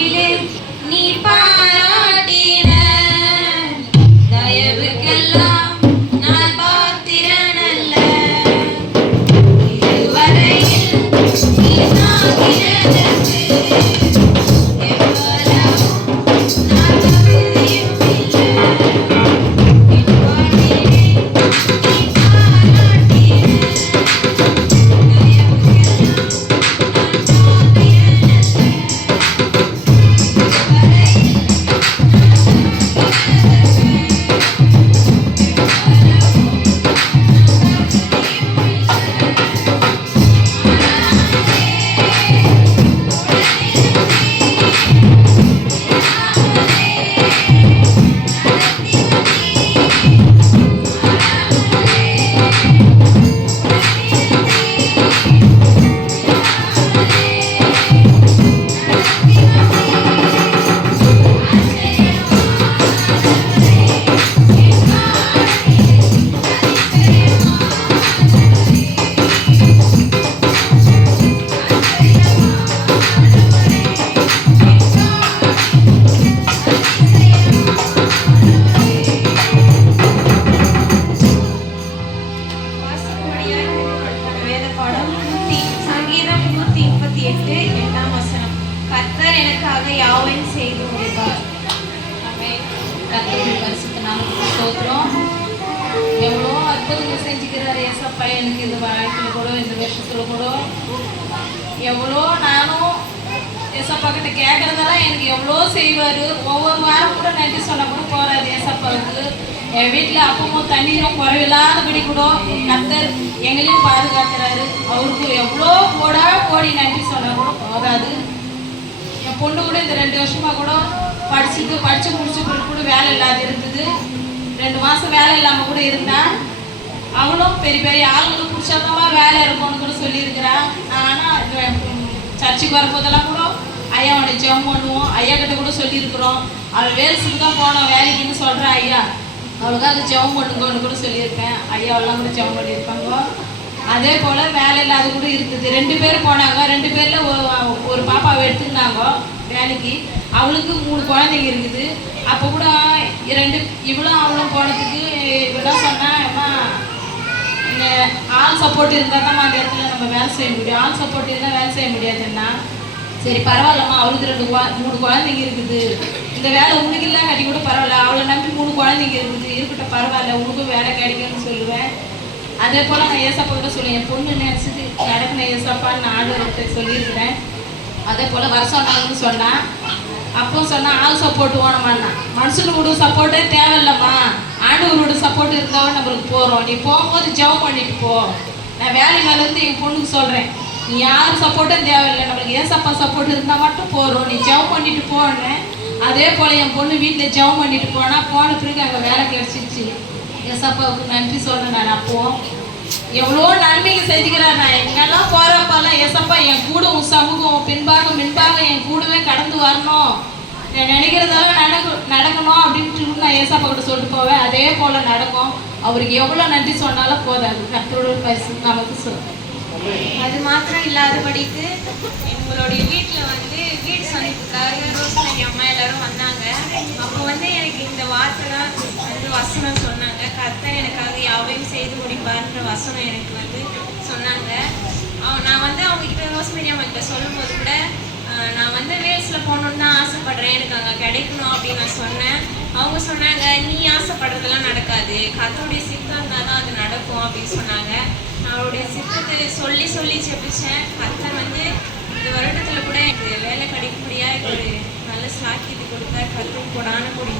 வாழ்விலே நீ பாராட்டின தயவுக்கெல்லாம் நான் பாத்திரனல்ல. இதுவரையில் நீ தாங்கினதற்கு கர்த்தர் எனக்காக யாவையும் செய்து முடிப்பார். கர்த்தருடைய பரிசுத்த நாமத்துக்கு ஸ்தோத்திரம். எவ்வளோ அற்புதங்கள் செஞ்சுக்கிறார் ஏசப்பா எனக்கு இந்த வாழ்க்கையில் கூட இந்த வருஷத்துல கூட. எவ்வளோ நானும் ஏசப்பா கிட்ட கேட்கறதெல்லாம் எனக்கு எவ்வளோ செய்வார். ஒவ்வொரு வாரம் கூட நன்றி சொன்ன கூட போறாரு ஏசப்பாவுக்கு. என் வீட்டில் அப்பமும் தண்ணீரும் குறைவில்லாதபடி கூட கர்த்தர் எங்களையும் பாதுகாக்கிறாரு. அவருக்கு எவ்வளோ கோடி நன்றி சொன்னா கூட போதாது. என் பொண்ணு கூட இந்த 2 வருஷமா கூட படிச்சு முடிச்சு கூட வேலை இல்லாத இருந்தது. 2 மாதம் வேலை இல்லாமல் கூட இருந்தா. அவளும் பெரிய பெரிய ஆளுங்களுக்கு பிடிச்சதமா வேலை இருக்கும்னு கூட சொல்லியிருக்கிறா. ஆனால் சர்ச்சுக்கு வரும்போதெல்லாம் கூட ஐயாவோட ஜெபம் பண்ணுவோம். ஐயா கிட்ட கூட சொல்லியிருக்கிறோம். அவள் வேல்ஸுக்கு தான் போனோம் வேலைக்குன்னு சொல்கிறா ஐயா. அவளுக்காக ஜெபம் பண்ணுங்கன்னு கூட சொல்லியிருப்பேன். ஐயாவெல்லாம் கூட ஜெபம் பண்ணியிருப்பாங்க. அதே போல் வேலை இல்லாத கூட இருக்குது. 2 பேர் போனாங்க. 2 பேரில் ஒரு பாப்பாவை எடுத்துக்கினாங்க வேலைக்கு. அவளுக்கு 3 குழந்தைங்க இருக்குது. அப்போ கூட இவளும் அவளும் போனதுக்கு இவதான் சொன்னா, அம்மா ஆள் சப்போர்ட் இருந்தால் தான் அந்த இடத்துல நம்ம வேலை செய்ய முடியும். ஆள் சப்போர்ட் இருந்தால் வேலை செய்ய முடியாதுன்னா சரி பரவாயில்லம்மா, அவளுக்கு 3 குழந்தைங்க இருக்குது. இந்த வேலை உனக்கு இல்லை கட்டி கூட பரவாயில்ல, அவளை நம்பி 3 குழந்தைங்க இருக்குது, இருக்கட்டும் பரவாயில்ல, உனக்கும் வேலை கிடைக்கும்னு சொல்லுவேன். அதே போல் நான் ஏசப்பா கூட சொல்லுவேன். என் பொண்ணு நினச்சிட்டு நடக்கின ஏசப்பான்னு நான் ஆண்டவர்கிட்ட சொல்லியிருக்கிறேன். அதே போல் வருஷம் நாள்னு சொன்னால் அப்போ சொன்னால் ஆள் சப்போர்ட் ஓனமான்னா மனுஷனோட சப்போர்ட்டே தேவையில்லம்மா, ஆண்டவரோட சப்போர்ட் இருந்தாலும் நம்மளுக்கு போகிறோம். நீ போகும்போது ஜெபம் பண்ணிட்டு போ. நான் வேலை மேலேருந்து என் பொண்ணுக்கு சொல்கிறேன், நீ யாரும் சப்போர்ட்டும் தேவையில்லை, நம்மளுக்கு ஏசப்பா சப்போர்ட் இருந்தால் மட்டும் போகிறோம், நீ ஜெபம் பண்ணிட்டு போனேன். அதே போல் என் பொண்ணு வீட்டில் ஜெபம் பண்ணிட்டு போன பிறகு அங்கே வேலை கிடச்சிச்சு. ஏசப்பாவுக்கு நன்றி சொல்கிறேன். நான் அப்போ எவ்வளோ நன்மைக்கு செஞ்சுக்கிறேன். நான் எங்கெல்லாம் போகிறப்பெல்லாம் ஏசப்பா என் கூட உன் சமூகம் மின்பாக என் கூடவே கடந்து வரணும், நான் நினைக்கிறதெல்லாம் நடக்கணும் அப்படின்ட்டு நான் ஏசப்பா கிட்ட சொல்லிட்டு போவேன். அதே போல் நடக்கும். அவருக்கு எவ்வளோ நன்றி சொன்னாலும் போதாது. கர்த்தரோட பரிசு நமக்கு சொல்லுவேன். அது மாத்திரம் இல்லாதபடிக்கு எங்களுடைய வீட்டில் வீடு சந்திப்புக்காக ரோஸ்மேரி அம்மா எல்லாரும் வந்தாங்க. அப்போ எனக்கு இந்த வார்த்தைலாம் வசனம் சொன்னாங்க. கர்த்தர் எனக்காக யாவையும் செய்து முடிப்பார்ன்ற வசனம் எனக்கு சொன்னாங்க. நான் அவங்ககிட்ட ரோஸ்மேரி அம்மா கிட்ட சொல்லும்போது கூட நான் வேல்ஸில் போகணுன்னு தான் ஆசைப்படுறேன், எனக்கு அங்கே கிடைக்கணும் அப்படின்னு நான் சொன்னேன். அவங்க சொன்னாங்க, நீ ஆசைப்படுறதெல்லாம் நடக்காது, கர்த்தருடைய சித்தம் இருந்தால் தான் அது நடக்கும் அப்படின்னு சொன்னாங்க. நான் அவருடைய சித்தத்தை சொல்லி ஜெபிச்சேன். கர்த்தர் இந்த வருடத்தில் கூட எனக்கு வேலை கிடைக்க முடியாது ஒரு நல்ல சாக்கியத்தை கொடுத்தார். கர்த்தருக்கு கொடான கூடிய